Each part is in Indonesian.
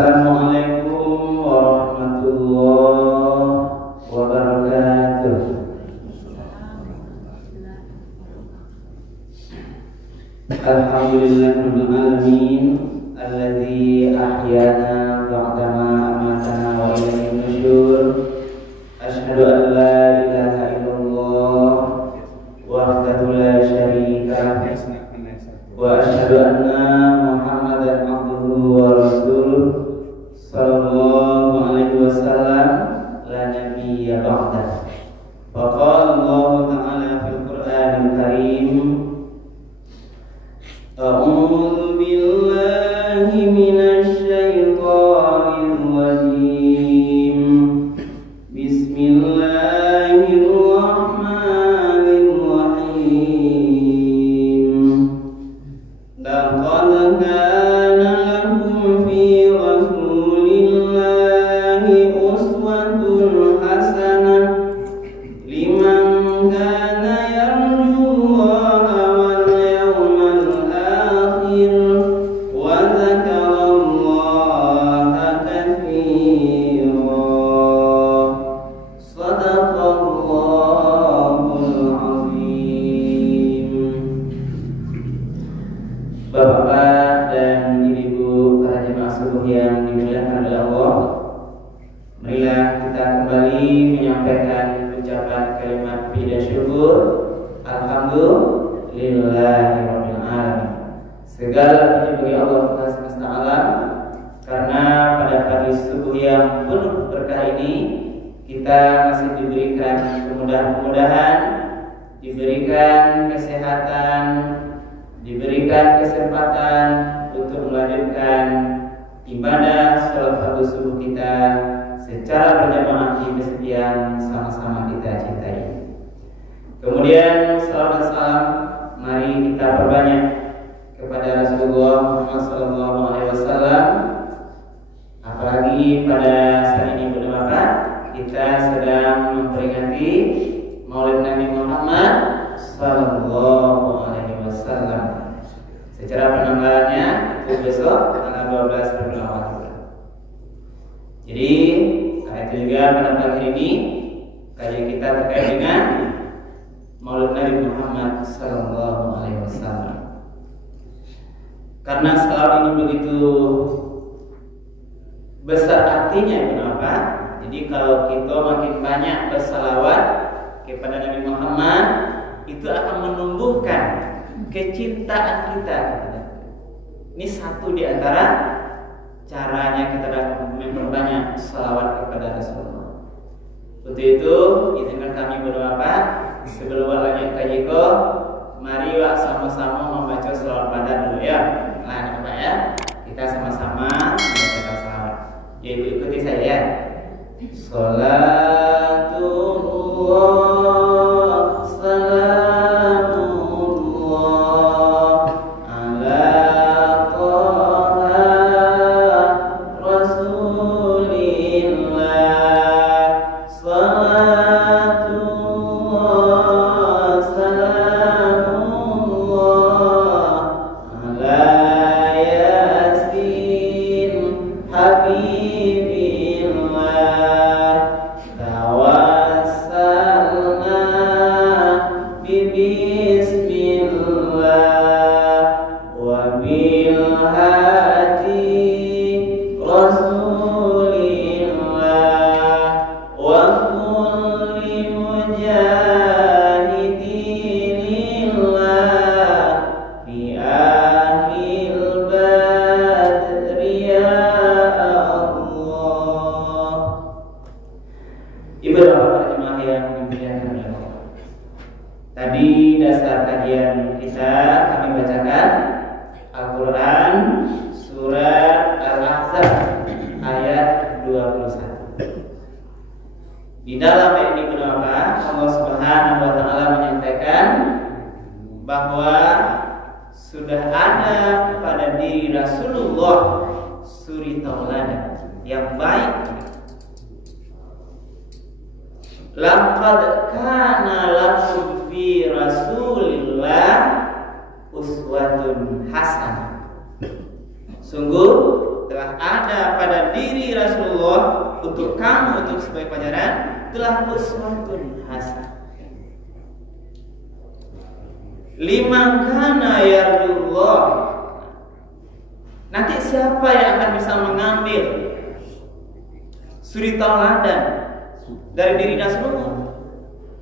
Assalamualaikum warahmatullahi wabarakatuh. Alhamdulillahirabbil alamin alladzi ahyana ba'dama amatana wa ilaihin nusyur. Asyhadu an la ilaha illallah wahdahu la syarika lah wa asyhadu anna Muhammadan abduhu wa rasuluh sallallahu alaihi wasallam la nabiyya ba'dah. Wa qala Allah ta'ala fil Qur'anil Karim, a'udzu billahi minasy syaithanir rajim. Bismillahirrahmanirrahim. Laqad kana lakum fi rasulillahi uswatun hasanah liman kana yarjullaha wal yawmal akhir wa dzakarallaha katsiran. Shadaqallahul azim. Bapak dan ibu para jemaah subuh yang dimuliakan oleh Allah, marilah kita kembali menyampaikan ucapan kalimat puji dan syukur. Alhamdulillahirabbil alamin. Segala puji bagi Allah Tuhan semesta alam, karena pada pagi subuh yang penuh berkah ini kita masih diberikan kemudahan-kemudahan, diberikan kesehatan, diberikan kesempatan untuk melanjutkan ibadah sholat fardu subuh kita secara berjamaah di masjid yang sama-sama kita cintai. Kemudian salawat dan salam mari kita perbanyak kepada Rasulullah Muhammad SAW. Apalagi pada saat ini berdoa, kita sedang memperingati Maulid Nabi Muhammad SAW. Secara penanggalannya itu besok tanggal 12 Rabiul Awal. Jadi saat itu juga pada pagi ini kajian kita terkait dengan Maulid Nabi Muhammad SAW. Karena salawat ini begitu besar artinya, kenapa? Jadi kalau kita makin banyak bersalawat kepada Nabi Muhammad, itu akan menumbuhkan kecintaan kita. Ini satu di antara caranya kita dapat memperbanyak salawat kepada Rasulullah. Untuk itu, izinkan kami berdoa sebelum lanjut kaji ko, mari sama-sama membaca salawat pada dulu ya. Nah, Bapak ya, kita sama-sama membaca salawat. Ya, Ibu ikuti saya ya. Salatullah salamullah ala Taha Rasulillah. Salatullah salamullah ala Yasin Habibillah. Tawassalna bismillah wa bil hadi Rasulillah wa kulli mujahidinillah fi ahlil badri ya Allah. Ibu dan bapak jemaah yang dimuliakan oleh Allah, tadi dasar kajian kita kami bacakan Al-Quran surat Al-Ahzab ayat 21. Di dalam ayat ini berapa Allah Subhanahu wa taala menyampaikan bahwa sudah ada pada diri Rasulullah suri tauladan yang baik. Laqad kana lakum fi Rasulillah uswatun hasanah. Sungguh telah ada pada pada diri Rasulullah untuk kamu untuk sebagai pelajaran telah uswatun hasanah. Liman kana yarjullah. Nanti siapa yang akan bisa mengambil suri tauladan dari diri Rasulullah?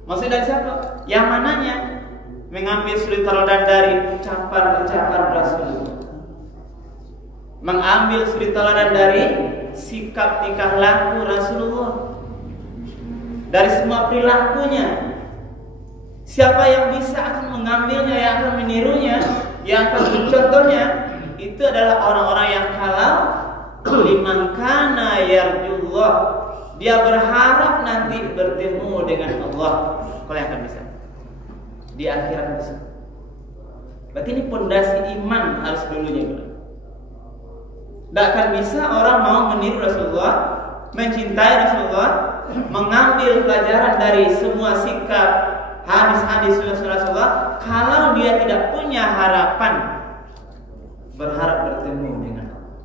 Maksudnya dari siapa? Yang mananya? Mengambil suri tauladan dari ucapan-ucapan Rasulullah, mengambil suri tauladan dari sikap tingkah laku Rasulullah, dari semua perilakunya. Siapa yang bisa akan mengambilnya, yang akan menirunya, yang akan mencontohnya, itu adalah orang-orang yang kalau liman kana yarjullah, dia berharap nanti bertemu dengan Allah. Kalau yang akan bisa di akhirat bisa. Berarti ini pondasi iman harus dulunya. Tidak akan bisa orang mau meniru Rasulullah, mencintai Rasulullah, mengambil pelajaran dari semua sikap, hadis-hadis Rasulullah, kalau dia tidak punya harapan berharap bertemu dengan Allah.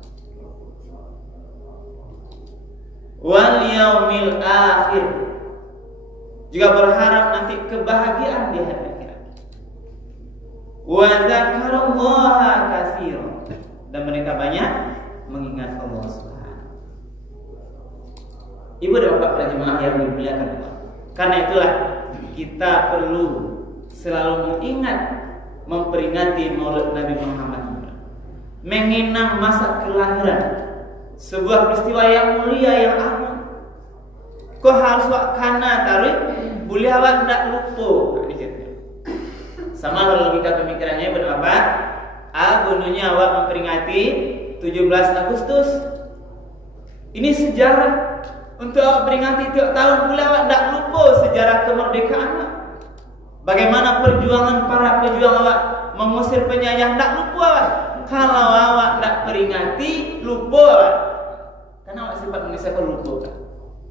Wal yaumil akhir, juga berharap nanti kebahagiaan di hari akhirat. Wa dzakarallaha katsiran, dan mereka banyak mengingat Allah Subhanahu. Ibu dan bapak para jemaah yang dimuliakan Allah, karena itulah kita perlu selalu mengingat, memperingati Maulid Nabi Muhammad, mengenang masa kelahiran, sebuah peristiwa yang mulia, yang agung. Kau harus wakana tarik, boleh awak tidak lupa. Sama logika pemikirannya berapa? Agununya awak memperingati 17 Agustus. Ini sejarah untuk awak peringati tiap tahun, boleh awak tidak lupa sejarah kemerdekaan. Bagaimana perjuangan para pejuang awak mengusir penjajah, tidak lupa awak. Kalau awak tidak peringati, lupa awak. Karena awak sifat manusia kau lupa.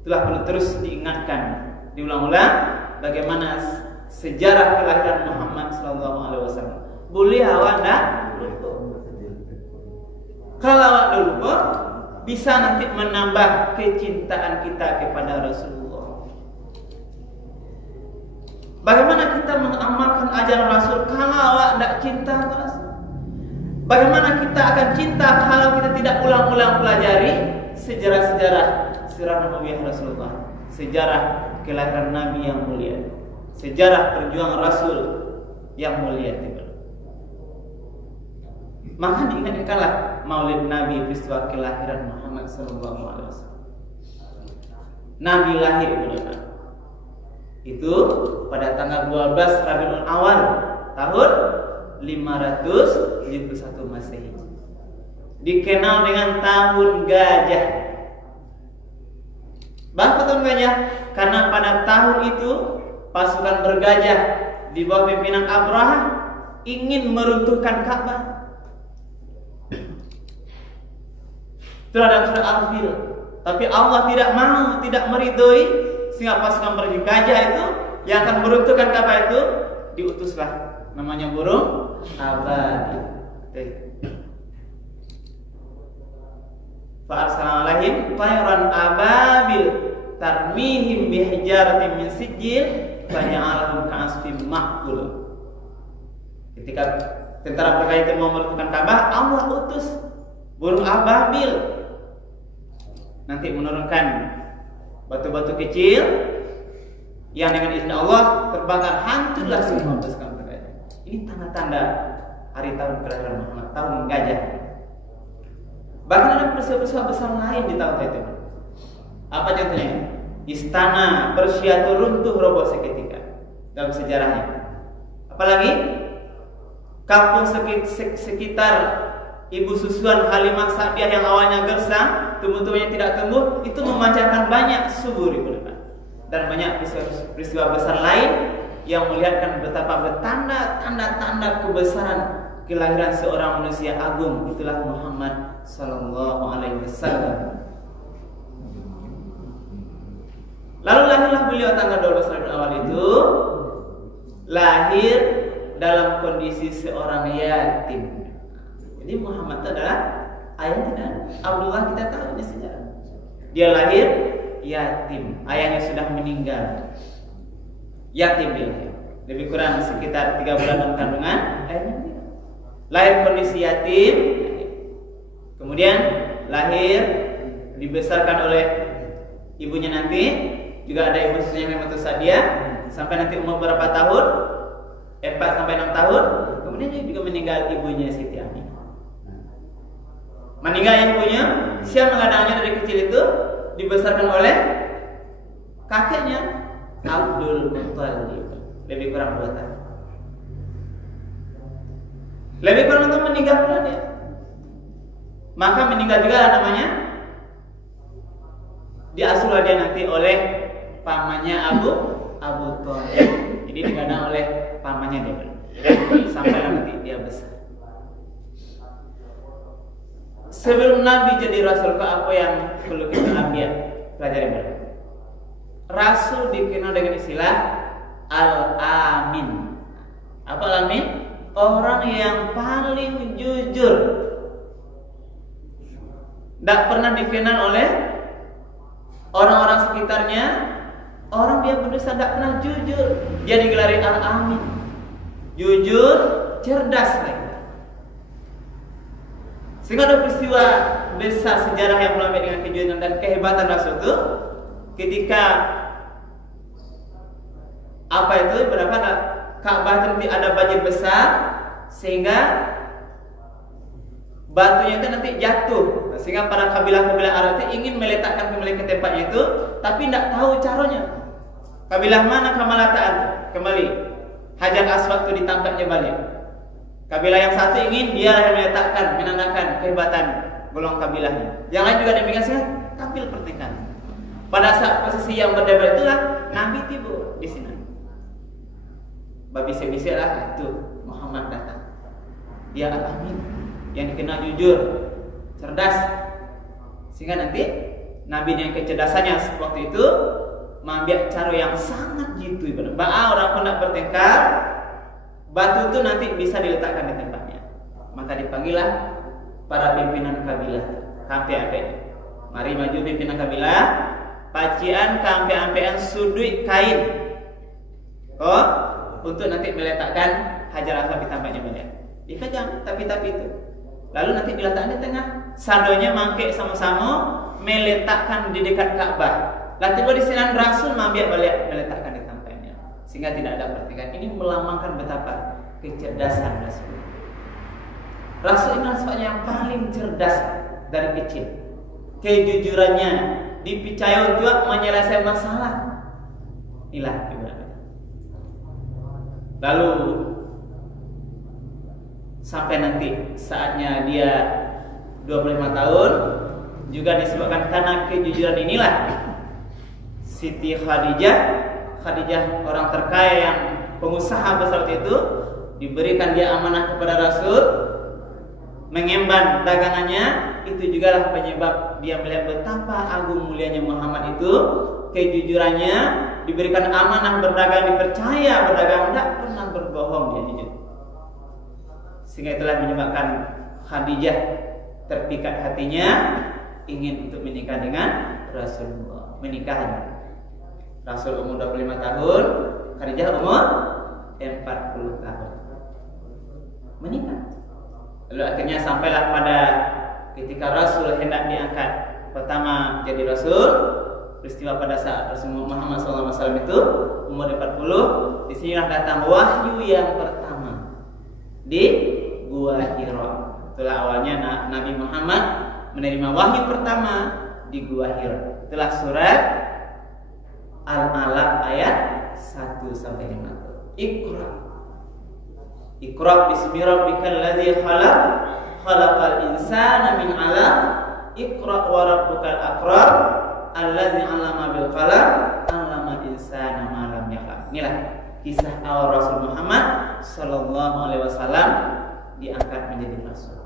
Itulah perlu terus diingatkan, diulang-ulang bagaimana sejarah kelahiran Muhammad SAW. Boleh awak tidak lupa. Kalau awak lupa, bisa nanti menambah kecintaan kita kepada Rasulullah. Bagaimana kita mengamalkan ajaran Rasul kalau awak tidak cinta kepada Rasul? Bagaimana kita akan cinta kalau kita tidak ulang-ulang pelajari sejarah-sejarah sirah Nabawiyah Rasulullah, sejarah kelahiran Nabi yang mulia, sejarah perjuangan Rasul yang mulia. Maka diingatkanlah Maulid Nabi, peristiwa kelahiran Muhammad SAW. Nabi lahir itu pada tanggal 12 Rabiul Awal tahun 571 Masehi. Dikenal dengan tahun gajah. Bahkan tahun gajah karena pada tahun itu pasukan bergajah di bawah pimpinan Abraham ingin meruntuhkan Ka'bah. Terhadap surah Al-Fil, tapi Allah tidak mau, tidak meridhoi, sehingga pasukan bergajah itu yang akan meruntuhkan Ka'bah itu diutuslah namanya burung ababil. Fa arsalna alaihim tayran ababil tarmihim bihijaratin min sijil faja'alahum ka'asfin ma'kul. Ketika tentara bergajah itu mau meruntuhkan Ka'bah, Allah utus burung ababil nanti menurunkan batu-batu kecil yang dengan izin Allah terbakar, hancurlah semua pasukan bergajah. Ini tanda-tanda hari tahun kelahiran Muhammad, tahun gajah. Bahkan ada peristiwa besar lain di tahun itu. Apa contohnya? Istana Persia runtuh roboh seketika dalam sejarahnya. Apalagi kampung sekitar Ibu susuan Halimah Sa'diyah yang awalnya gersang, tumbuh-tumbuhnya tidak tumbuh, itu memancarkan banyak subur dan banyak peristiwa besar lain yang melihatkan betapa bertanda-tanda kebesaran kelahiran seorang manusia agung, itulah Muhammad sallallahu alaihi wasallam. Lalu lahirlah beliau tanggal 12 Rabiul Awal itu, lahir dalam kondisi seorang yatim. Jadi Muhammad itu adalah ayahnya Abdullah, kita tahu di sejarah. Dia lahir yatim, ayahnya sudah meninggal. Yatim dia lahir. Lebih kurang sekitar 3 bulan dalam kandungan, ayahnya meninggal. Lahir kondisi yatim, kemudian lahir dibesarkan oleh ibunya nanti, juga ada ibu susunya yang dia sampai nanti umur berapa tahun? 4 sampai 6 tahun. Kemudian dia juga meninggal ibunya Siti Aminah. Meninggal ibunya, siapa mengadangnya dari kecil itu dibesarkan oleh kakeknya Abdul Muttalib. Lebih kurang 2 tahun. Lebih kurang untuk meninggal pula dia. Maka meninggal juga namanya, diasuhlah dia nanti oleh pamannya Abu Thalib. Jadi digadang oleh pamannya dia sampai nanti dia besar. Sebelum Nabi jadi Rasul, ke apa yang perlu kita ambil pelajari berikut. Rasul dikenal dengan istilah Al-Amin. Apa Al-Amin? Orang yang paling jujur. Tidak pernah dikenal oleh orang-orang sekitarnya. Orang dia berdosa tidak pernah jujur. Dia digelari Al-Amin. Jujur, cerdas lagi. Sehingga ada peristiwa besar sejarah yang melambang dengan kejujuran dan kehebatan Rasul itu ketika apa itu berapa Ka'bah nanti ada banjir besar sehingga batunya itu nanti jatuh, sehingga para kabilah-kabilah Arab itu ingin meletakkan kembali ke tempatnya itu, tapi tidak tahu caranya. Kabilah mana Kamalataan kembali Hajar Aswad itu ditangkapnya balik. Kabilah yang satu ingin dia yang meletakkan, menandakan kehebatan golongan kabilahnya. Yang lain juga demikian, sehingga tampil pertikaian. Pada saat posisi yang berdebat itulah Nabi tiba di sini. Babisi-bisi lah itu Muhammad datang. Dia Al-Amin, yang dikenal jujur, cerdas. Sehingga nanti Nabi dengan kecerdasannya waktu itu mengambil cara yang sangat jitu. Orang pun nak bertengkar, batu itu nanti bisa diletakkan di tempatnya. Maka dipanggillah para pimpinan kabilah, kampe-ampe. Mari maju pimpinan kabilah, pacian kampe-ampean sudut kain. Untuk nanti meletakkan Hajar Aswad di tempatnya banyak. Dipejam tapi itu. Lalu nanti diletakkan di tengah. Sadonya mangke sama-sama meletakkan di dekat Ka'bah. Lalu tiba di sini Rasul mengambil balik meletakkan di tempatnya. Sehingga tidak ada pertikaian. Ini melambangkan betapa kecerdasan Rasul. Rasul ini sifatnya yang paling cerdas dari kecil. Kejujurannya dipercaya untuk menyelesaikan masalah. Inilah ibarat. Lalu sampai nanti saatnya dia 25 tahun juga disebabkan karena kejujuran inilah Siti Khadijah orang terkaya yang pengusaha besar itu diberikan dia amanah kepada Rasul mengemban dagangannya. Itu juga lah penyebab dia melihat betapa agung mulianya Muhammad itu, kejujurannya, diberikan amanah berdagang, dipercaya berdagang, tidak pernah berbohong, dia jujur. Sehingga itulah menyebabkan Khadijah terpikat hatinya ingin untuk menikah dengan Rasulullah. Menikahnya Rasul umur 25 tahun, Khadijah umur 40 tahun. Menikah. Lalu akhirnya sampailah pada ketika Rasul hendak diangkat pertama jadi Rasul. Peristiwa pada saat Rasulullah Muhammad SAW itu umur 40, disinilah datang wahyu yang pertama di Gua Hira. Itulah awalnya Nabi Muhammad menerima wahyu pertama di Gua Hira. Itulah surat Al-Alaq ayat 1 sampai 5. Iqra bismi rabbikal ladzi khalaq, khalaqal insana min 'alaq, iqra wa rabbukal akram, allazi 'allama bil qalam, 'allama insana ma lam ya'lam. Inilah kisah awal Rasul Muhammad sallallahu alaihi wasallam diangkat menjadi rasul.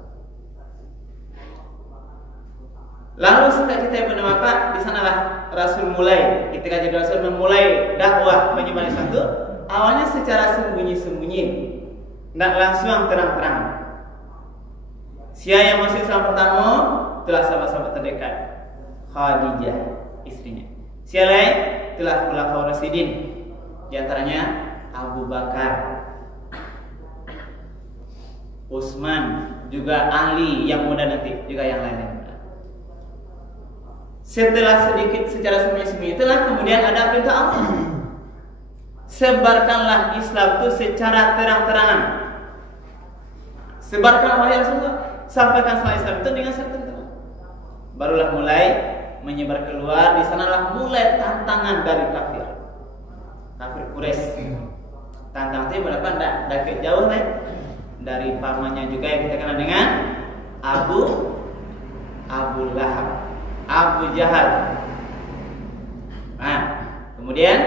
Lalu setelah kita bernama Pak, di sanalah Rasul mulai. Ketika jadi Rasul memulai dakwah penyebaran Islam itu awalnya secara sembunyi-sembunyi, tidak langsung terang-terang. Siapa yang masuk Islam pertama itulah sahabat-sahabat terdekat. Khadijah istrinya. Siapa lain? Itulah khulafaur rasyidin. Di antaranya Abu Bakar, Utsman, juga Ali yang muda nanti, juga yang lain. Setelah sedikit secara sembunyi-sembunyi itulah kemudian ada perintah Allah. Sebarkanlah Islam itu secara terang-terangan. Sebarkanlah wahai Rasulullah, sampaikan Islam itu dengan secara terang. Barulah mulai menyebar keluar. Di sanalah mulai tantangan dari kafir Quraisy. Tantangan itu berapa? Tidak jauh dari pamannya juga yang kita kenal dengan Abu Lahab, Abu Jahal. Nah, kemudian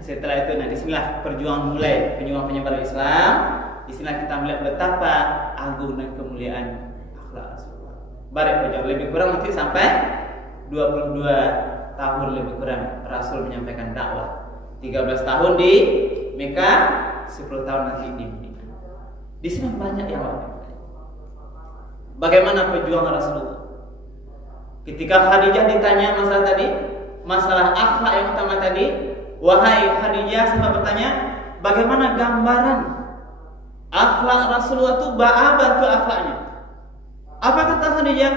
setelah itu, disinilah perjuangan mulai, perjuangan penyebaran Islam. Disinilah kita melihat betapa agung dan kemuliaan akhlak Rasulullah. Baik perjuangan lebih kurang nanti sampai 22 tahun lebih kurang Rasul menyampaikan dakwah. 13 tahun di Mekah, 10 tahun nanti di Madinah. Di sini banyak yang bagaimana perjuangan Rasulullah. Ketika Khadijah ditanya masalah tadi, masalah akhlak yang pertama tadi, wahai Khadijah, sempat bertanya, bagaimana gambaran akhlak Rasulullah itu bantu akhlaknya? Apa kata Khadijah?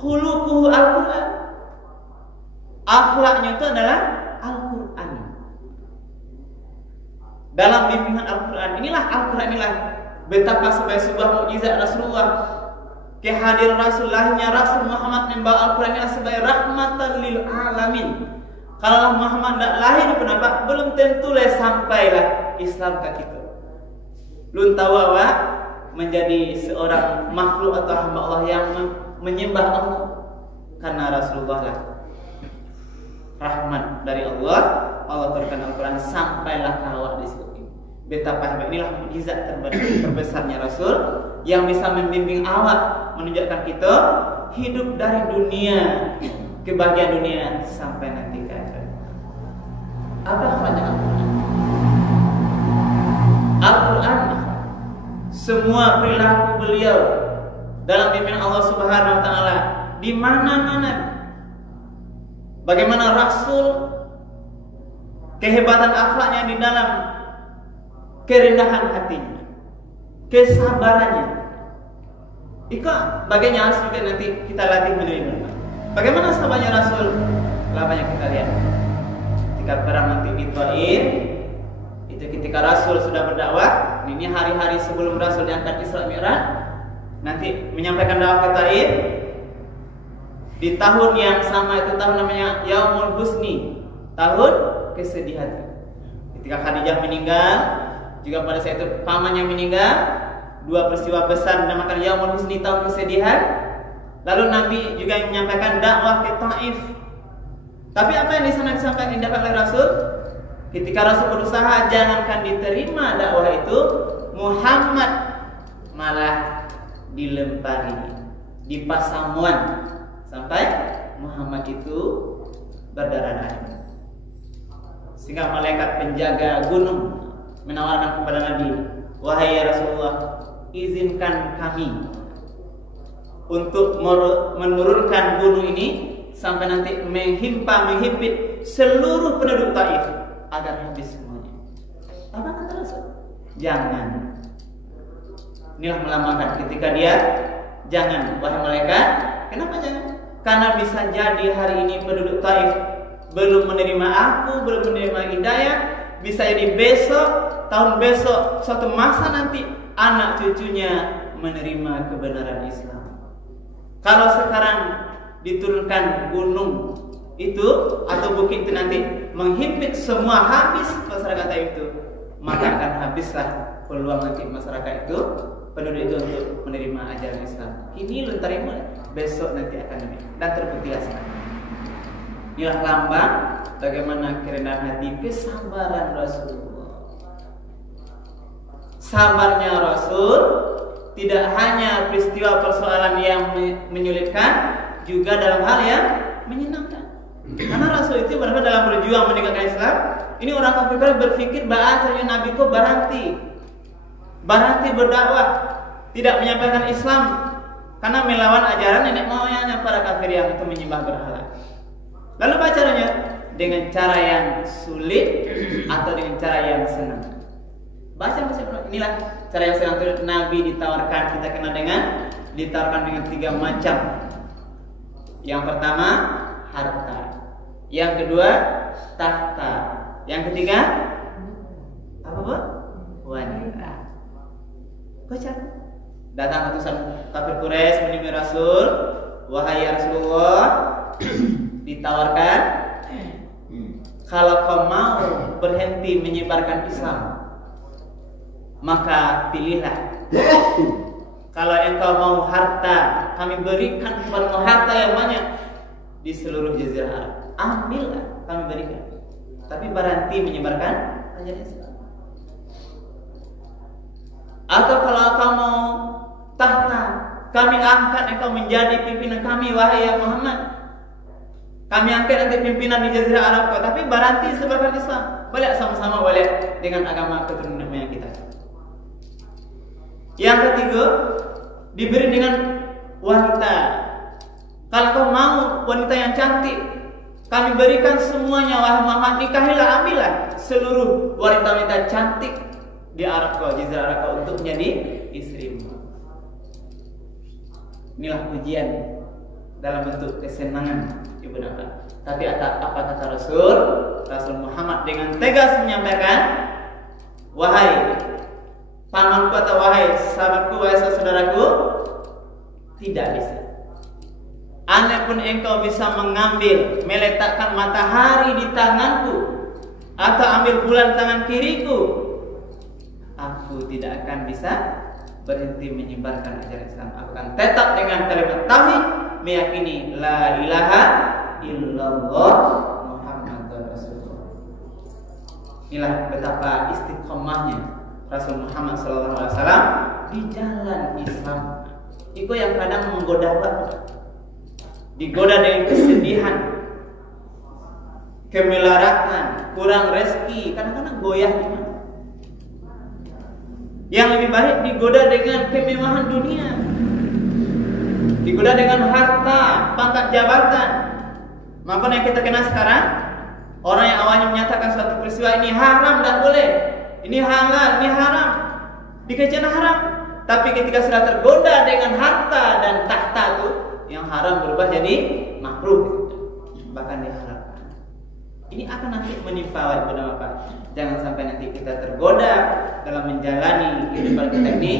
Khuluquhu Al-Quran. Akhlaknya itu adalah Al-Quran. Dalam bimbingan Al-Quran inilah betapa sebagai sebuah mukjizat Rasulullah. Kehadiran Rasul, lahirnya Rasul Muhammad membawa Al-Quran ini sebagai rahmatan lil alamin. Kalau Muhammad tidak lahir, kenapa? Belum tentu sampailah Islam ke kita. Belum tahu apa menjadi seorang makhluk atau hamba Allah yang menyembah Allah. Karena Rasulullah lah rahmat dari Allah. Allah turunkan Al-Quran sampailah ke awak di situ. Betapa hebat, inilah mukjizat terbesarnya Rasul yang bisa membimbing awak, menunjukkan kita hidup dari dunia, kebahagiaan dunia sampai nanti ke akhirat. Apa akhlaknya Al-Quran? Al-Quran, semua perilaku beliau dalam bimbingan Allah Subhanahu wa taala di mana-mana. Bagaimana Rasul kehebatan akhlaknya di dalam kerendahan hatinya, kesabarannya. Bagaimana harus juga nanti kita latih menerima. Bagaimana sabarnya Rasul? Banyak kita lihat. Ketika perang nanti di Thaif, itu ketika Rasul sudah berdakwah, ini hari-hari sebelum Rasul diangkat Isra Mi'raj, nanti menyampaikan dakwah ke Thaif. Di tahun yang sama itu tahun namanya Yaumul Husni, tahun kesedihan. Ketika Khadijah meninggal, juga pada saat itu pamannya meninggal, dua peristiwa besar dinamakan Yaumul Husni, tahun kesedihan. Lalu Nabi juga menyampaikan dakwah ke Taif. Tapi apa yang di sana disampaikan oleh Rasul? Ketika Rasul berusaha jangankan diterima dakwah itu, Muhammad malah dilempari, dipasamuan sampai Muhammad itu berdarah-darah. Sehingga malaikat penjaga gunung menawarkan kepada Nabi, wahai Rasulullah, izinkan kami untuk menurunkan gunung ini sampai nanti menghimpit seluruh penduduk Taif agar habis semuanya. Apa kata Rasul? Jangan. Inilah melambangkan ketika dia jangan, wahai malaikat. Kenapa jangan? Karena bisa jadi hari ini penduduk Taif belum menerima aku, belum menerima hidayah. Bisa jadi besok, tahun besok, suatu masa nanti anak cucunya menerima kebenaran Islam. Kalau sekarang diturunkan gunung itu atau bukit itu nanti menghimpit semua habis masyarakat itu, maka akan habislah peluang nanti masyarakat itu, penduduk itu untuk menerima ajaran Islam. Ini lu terima, besok nanti akan demi dan terbuktilah sekarang. Inilah lambang bagaimana kerendahan hati, kesabaran Rasulullah. Sabarnya Rasul tidak hanya peristiwa persoalan yang menyulitkan, juga dalam hal yang menyenangkan. Karena Rasul itu benar-benar dalam berjuang menegakkan Islam. Ini orang kafir berpikir bahasanya Nabi kok berhenti berdakwah, tidak menyampaikan Islam, karena melawan ajaran nenek moyangnya para kafir yang itu menyembah berhala. Lalu apa caranya? Dengan cara yang sulit atau dengan cara yang senang. Baca inilah cara yang senang itu. Nabi ditawarkan, kita kenal dengan ditawarkan dengan 3 macam. Yang pertama harta, yang kedua tahta, yang ketiga apa bu? Wanita. Baca. Datang utusan kafir Quraisy menemui Rasul, wahai Rasulullah, ditawarkan, kalau kau mau berhenti menyebarkan Islam, maka pilihlah. Kalau engkau mau harta, kami berikan kepadamu harta yang banyak di seluruh jazirah Arab. Ambillah, kami berikan. Tapi berhenti menyebarkan ajaran Islam. Atau kalau kau mau tahta, kami angkat engkau menjadi pimpinan kami, wahai ya Muhammad. Kami angkat nanti pimpinan di jazirah Arab kau, tapi berhenti sebarkan Islam. Boleh sama-sama boleh dengan agama keturunan moyang kita. Yang ketiga, diberi dengan wanita. Kalau kau mau wanita yang cantik, kami berikan semuanya, wahai Muhammad, nikahilah, ambillah seluruh wanita-wanita cantik di Arab kau, jazirah Arab kau, untuk menjadi istrimu. Inilah ujian dalam bentuk kesenangan ibu napa. Tapi apa kata Rasul Muhammad dengan tegas menyampaikan, wahai pamanku atau wahai sahabatku, wahai saudaraku, tidak bisa. Andai pun engkau bisa mengambil, meletakkan matahari di tanganku atau ambil bulan tangan kiriku, aku tidak akan bisa berhenti menyebarkan ajaran Islam. Aku akan tetap dengan kalimat tauhid, meyakini la ilaha illallah Muhammadur Rasulullah. Inilah betapa istiqomahnya Rasul Muhammad SAW di jalan Islam. Itu yang kadang menggoda banget. Digoda dengan kesedihan, kemelaratan, kurang rezeki, kadang-kadang goyah di mana. Yang lebih baik digoda dengan kemewahan dunia, digoda dengan harta, pangkat jabatan. Maka yang kita kenal sekarang, orang yang awalnya menyatakan suatu peristiwa ini haram, tidak boleh, ini halal, ini haram, dikaitkan haram. Tapi ketika sudah tergoda dengan harta dan tahta itu, yang haram berubah jadi makruh, bahkan diharamkan. Ini akan nanti menimpa wajib apa? Jangan sampai nanti kita tergoda dalam menjalani kehidupan kita ini,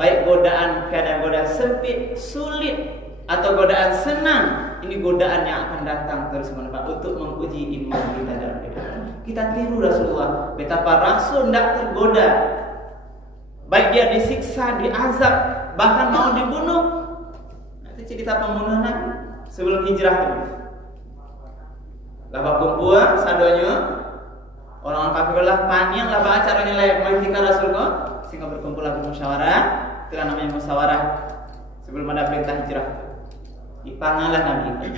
baik godaan keadaan godaan sempit, sulit, atau godaan senang. Ini godaan yang akan datang terus menerus untuk menguji iman kita dalam kehidupan. Kita tiru Rasulullah, betapa Rasul tidak tergoda, baik dia disiksa, diazab, bahkan mau dibunuh. Nanti cerita pembunuhan Nabi sebelum hijrah itu. Lapa kumpul sadonya orang kafir lah panjang lah acaranya layak menghentikan Rasul kok, sehingga berkumpul lagi musyawarah. Itu namanya musyawarah sebelum ada perintah hijrah. Dipangalah Nabi.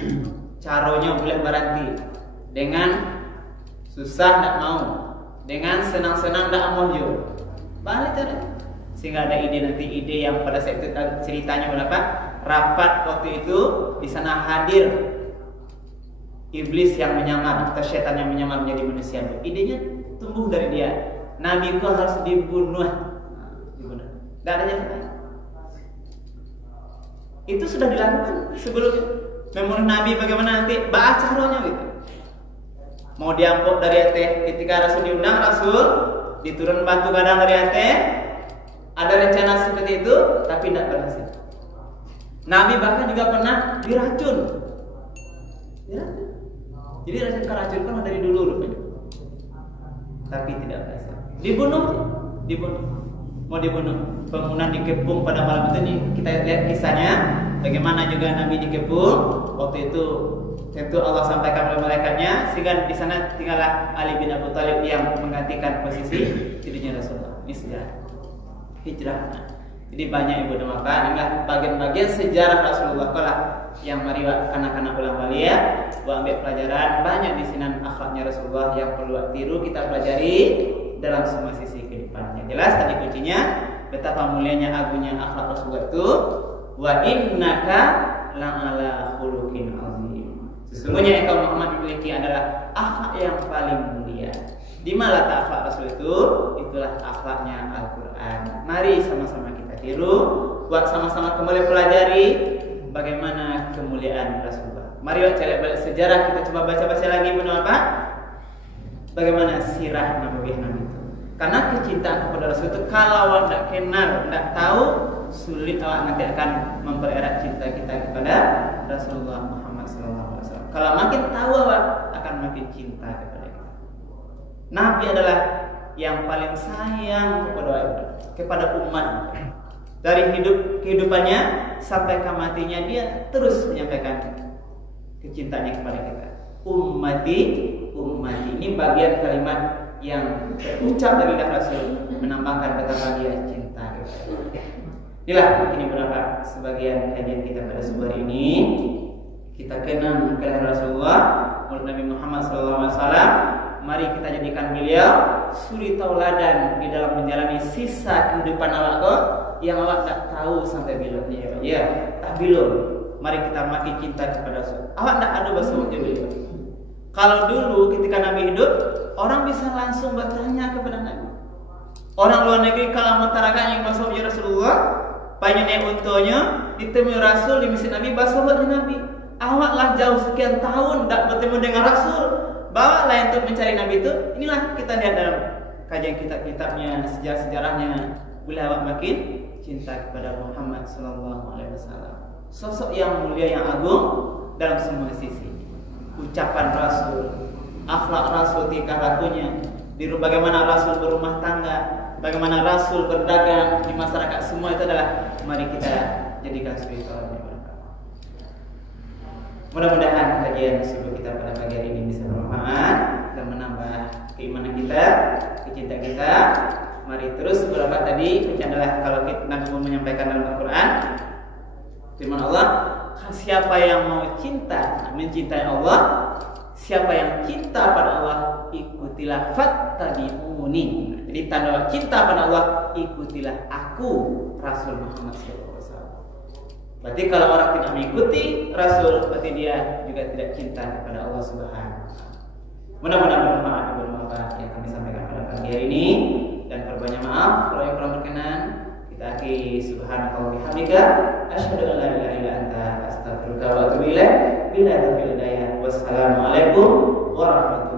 Caranya boleh berhenti dengan susah tidak mau, dengan senang-senang tidak mau juga. Balik cara. Sehingga ada ide nanti, ide yang pada saat itu ceritanya berapa? Rapat waktu itu di sana hadir iblis yang menyamar atau setan yang menyamar menjadi manusia. Idenya tumbuh dari dia. Nabi itu harus dibunuh. Dibunuh. Tidak ada yang lain. Itu sudah dilakukan sebelum membunuh Nabi. Bagaimana nanti caranya gitu? Mau diampok dari Aceh. Ketika Rasul diundang, Rasul diturun batu gadang dari Aceh. Ada rencana seperti itu, tapi tidak berhasil. Nabi bahkan juga pernah diracun. Jadi racun kan dari dulu rupanya. Tapi tidak berhasil. Dibunuh. Mau dibunuh. Pembunuhan dikepung pada malam itu nih, kita lihat kisahnya. Bagaimana juga Nabi dikepung. Waktu itu tentu Allah sampaikan oleh malaikatnya, sehingga di sana tinggallah Ali bin Abi Thalib yang menggantikan posisi dirinya Rasulullah. Ini sejarah hijrah. Jadi banyak ibu dan bapak, inilah bagian-bagian sejarah Rasulullah kalau yang mari anak-anak ulama walia ambil pelajaran. Banyak di sini akhlaknya Rasulullah yang perlu tiru, kita pelajari dalam semua sisi kehidupannya. Jelas tadi kuncinya betapa mulianya agungnya akhlak Rasulullah itu wa innaka la'ala khuluqin azim. Sesungguhnya engkau Muhammad memiliki adalah akhlak yang paling mulia. Di mana letak akhlak Rasul itu? Itulah akhlaknya Al-Quran. Mari sama-sama kita tiru, buat sama-sama kembali pelajari bagaimana kemuliaan Rasulullah. Mari cari balik sejarah, kita coba baca-baca lagi benar apa? Bagaimana sirah Nabi Nabi itu. Karena kecintaan kepada Rasul itu kalau awak tidak kenal, tidak tahu, sulit awak nanti akan mempererat cinta kita kepada Rasulullah Muhammad SAW. Kalau makin tahu awak akan makin cinta kepada kita. Nabi adalah yang paling sayang kepada umat. Dari kehidupannya sampai kematiannya dia terus menyampaikan kecintaannya kepada kita. Ummati, ummati. Ini bagian kalimat yang terucap dari lidah Rasul menambahkan betapa dia cinta kepada kita. Inilah ini beberapa sebagian kajian kita pada sore ini. Kita kenang kelahiran Rasulullah, mulut Nabi Muhammad SAW. Mari kita jadikan beliau suri tauladan di dalam menjalani sisa kehidupan awak kok yang awak tak tahu sampai bila ya, tak bila. Mari kita makin cinta kepada Rasul. Awak tak ada bahasa beliau. Kalau dulu ketika Nabi hidup, orang bisa langsung bertanya kepada Nabi. Orang luar negeri kalau mau tarakan yang bahasa Rasulullah, banyak naik untuknya, ditemui Rasul di masjid Nabi, bahasa Nabi. Awaklah jauh sekian tahun tak bertemu dengan Rasul. Bawalah untuk mencari Nabi itu. Inilah kita lihat dalam kajian kitab-kitabnya, sejarah-sejarahnya. Bila awak makin cinta kepada Muhammad SAW, sosok yang mulia, yang agung dalam semua sisi. Ucapan Rasul, akhlak Rasul, tingkah lakunya, bagaimana Rasul berumah tangga, bagaimana Rasul berdagang di masyarakat, semua itu adalah mari kita jadikan suri tauladan. Mudah-mudahan kajian subuh kita pada pagi hari ini bisa bermanfaat dan menambah keimanan kita, kecintaan kita. Mari terus berapa tadi adalah kalau kita Nabi menyampaikan dalam Al-Quran firman Allah, siapa yang mau cinta, mencintai Allah, siapa yang cinta pada Allah, ikutilah fattabi'uni. Jadi tanda cinta pada Allah, ikutilah aku, Rasul Muhammad SAW. Berarti kalau orang tidak mengikuti Rasul, berarti dia juga tidak cinta kepada Allah Subhanahu. Mudah-mudahan bermanfaat yang kami sampaikan pada pagi hari ini, dan perbanyak maaf kalau yang kurang berkenan. Kita akhiri subhanallahi wa bihamdika, asyhadu an la ilaha illa anta, astaghfiruka wa atubu ilaik. Bila taufiq hidayah. Wassalamualaikum warahmatullahi wabarakatuh.